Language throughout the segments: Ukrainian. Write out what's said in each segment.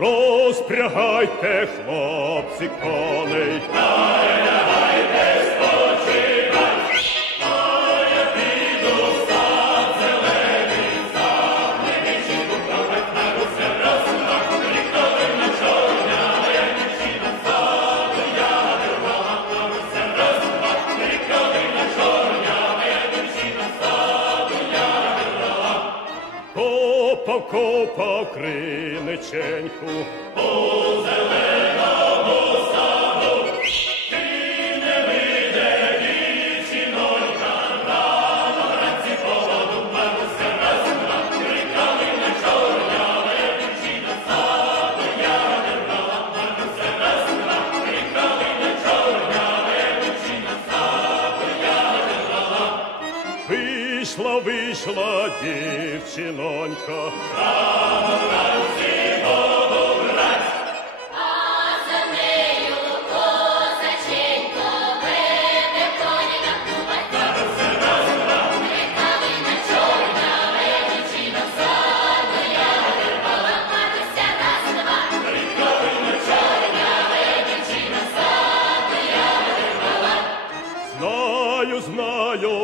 Розпрягайте, хлопці, коней. Копав, у криниченьку. Вийшла, вийшла дівчинонька. Знаю,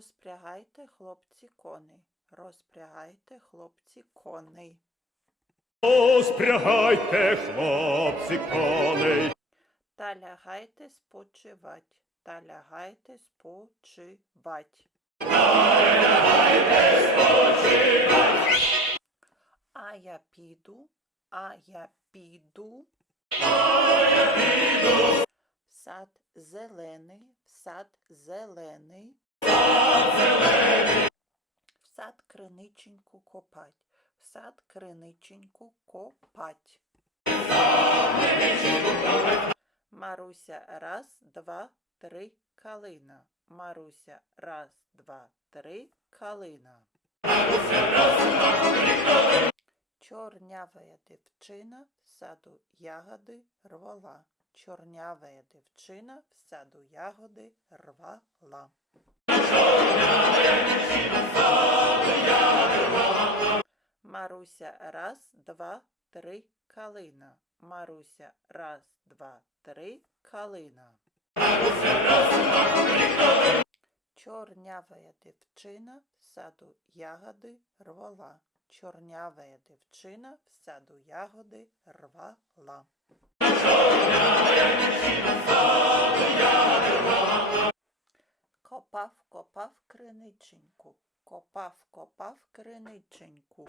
Розпрягайте, хлопці, коней. Розпрягайте, хлопці, коней. Розпрягайте, хлопці, коней. Та лягайте спочивать. Та лягайте спочивать. А я піду, а я піду. В сад зелений, в сад зелений. В сад криниченьку копать. В сад криниченьку копать. Маруся, раз, два, три, калина. Маруся, раз, два, три, калина. Чорнявая дівчина в саду ягоди рвала. Чорнявая дівчина в саду ягоди рвала. Маруся, раз, два, три, калина. Маруся, раз, два, три, калина. Чорнявая дівчина в саду ягоди рвала. Чорнявая дівчина в саду ягоди рвала. Копав, копав криниченьку. Копав, копав криниченьку.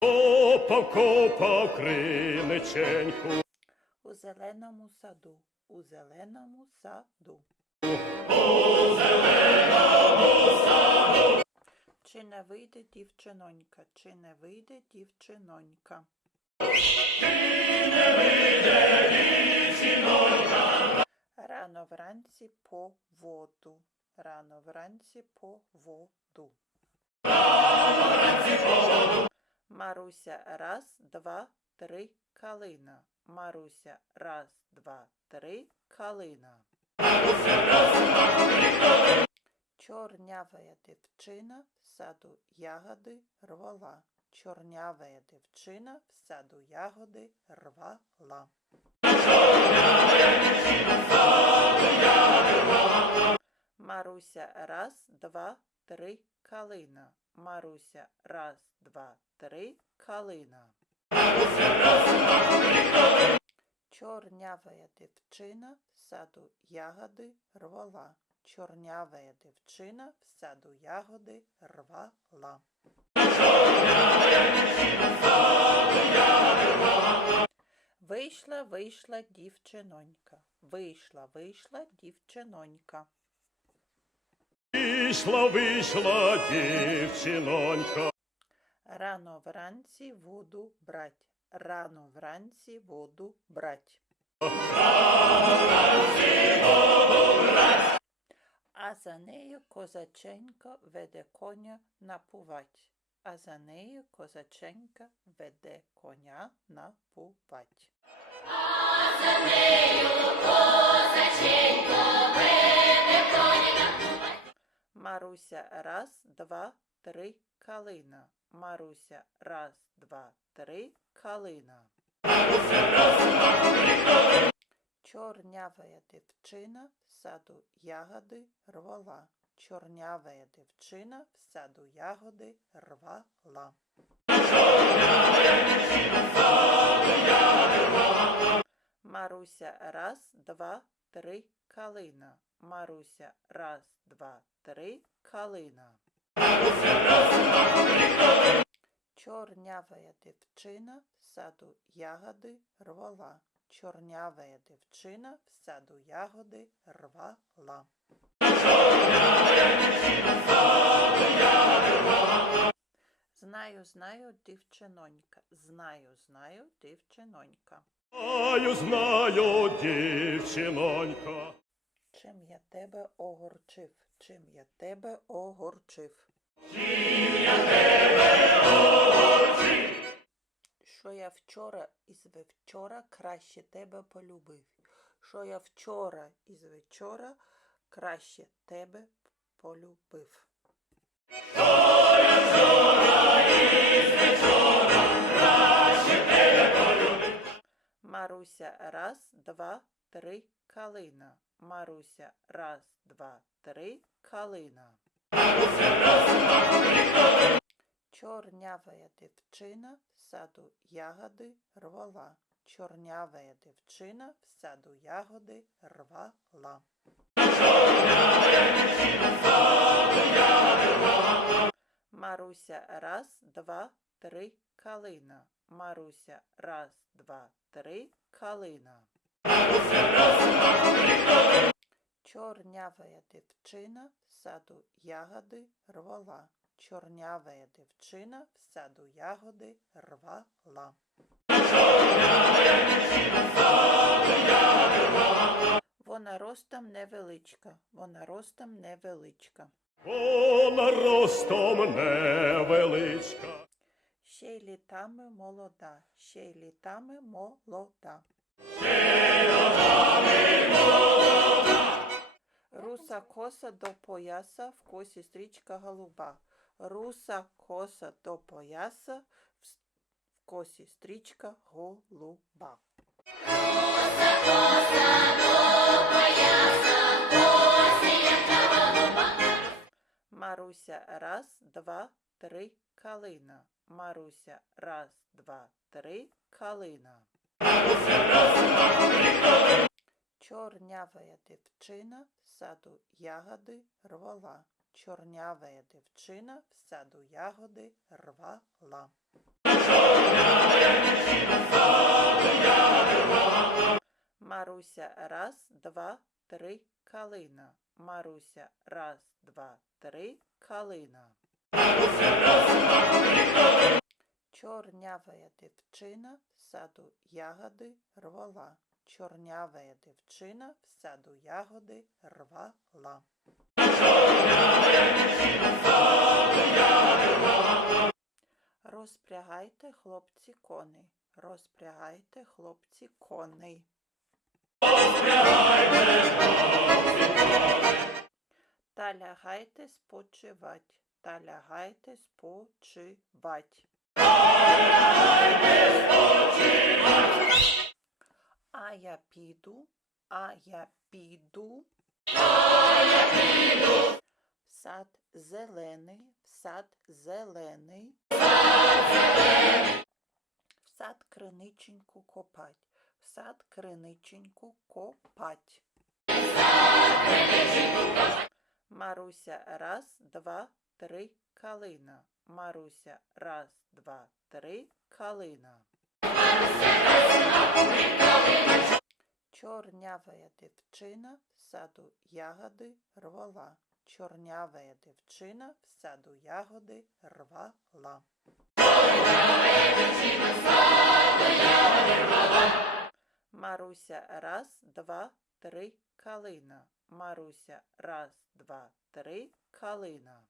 Копав, копав криниченьку. У зеленому саду, у зеленому саду. Чи не вийде дівчинонька, чи не вийде дівчинонька? Рано вранці по воду. Рано вранці по воду. Маруся, раз, два, три, калина. Маруся, раз, два, три, калина. Чорнявая дівчина в саду ягоди рвала. Чорнявая дівчина в саду ягоди рвала. Маруся, раз, два, три, калина. Маруся, раз, два, три, калина. Чорнявая дівчина в саду ягоди рвала. Чорнявая дівчина в саду ягоди рвала. Вийшла, вийшла дівчинонька. Вийшла, вийшла дівчинонька. Вийшла, вийшла дівчинонька. Рано вранці воду брать. Рано вранці воду брать. А за нею козаченька веде коня напувать. А за нею козаченька веде коня напувать. Маруся, раз, два, три, калина. Маруся, раз, два, три, калина. Чорнявая дівчина в саду ягоди рвала. Чорнявая дівчина в саду ягоди рвала. Маруся, раз, два, три, калина. Маруся, раз, два, три, калина. Чорнявая дівчина в саду ягоди рвала. Чорнявая дівчина в саду ягоди рвала. Знаю, знаю, дівчинонька. Знаю, знаю, дівчинонька. Знаю, знаю, дівчинонька. Чим я тебе огорчив? Чим я тебе огорчив? Що я вчора із вчора краще тебе полюбив. Що я вчора із вечора краще тебе полюбив. Маруся, раз, два, три, калина. Маруся, раз, два, три, калина. Чорнявая дівчина в саду ягоди рвала. Чорнявая дівчина в саду ягоди рвала. Маруся, раз, два, три, калина. Маруся, раз, два, три, калина. Чорнявая дівчина в саду ягоди рвала. Чорнявая дівчина в саду ягоди рвала. Вона ростом невеличка, вона ростом невеличка. Вона ростом невеличка. Ще й літами молода, ще й літами молода. Руса коса до пояса, в косі стрічка голуба. Руса коса до пояса, в косі стрічка голуба. Три, калина. Маруся, раз, два, три, калина. Чорнявая дівчина в саду ягоди рвала. Чорнявая дівчина в саду ягоди рвала. Маруся, раз, два, три, калина. Маруся, раз, два, три, калина. Чорнявая дівчина в саду ягоди рвала. Чорнявая дівчина в саду ягоди рвала. Розпрягайте, хлопці, коней. Розпрягайте, хлопці, коней. Та лягайте спочивать. Та лягайте спочивать. А я піду, а я піду. В сад зелений, в сад зелений. В сад криниченьку копать, в сад криниченьку копать. Маруся, раз, два, три, калина. Маруся, раз, два, три, калина. Чорнявая дівчина в саду ягоди рвала. Чорнявая дівчина в саду ягоди рвала. Маруся, раз, два, три, калина. Маруся, раз, два, три, калина.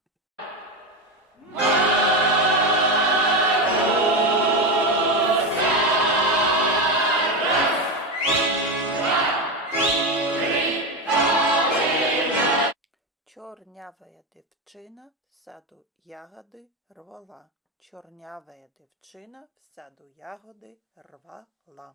Чорнявая дівчина в саду ягоди рвала. Чорнявая дівчина в саду ягоди рвала.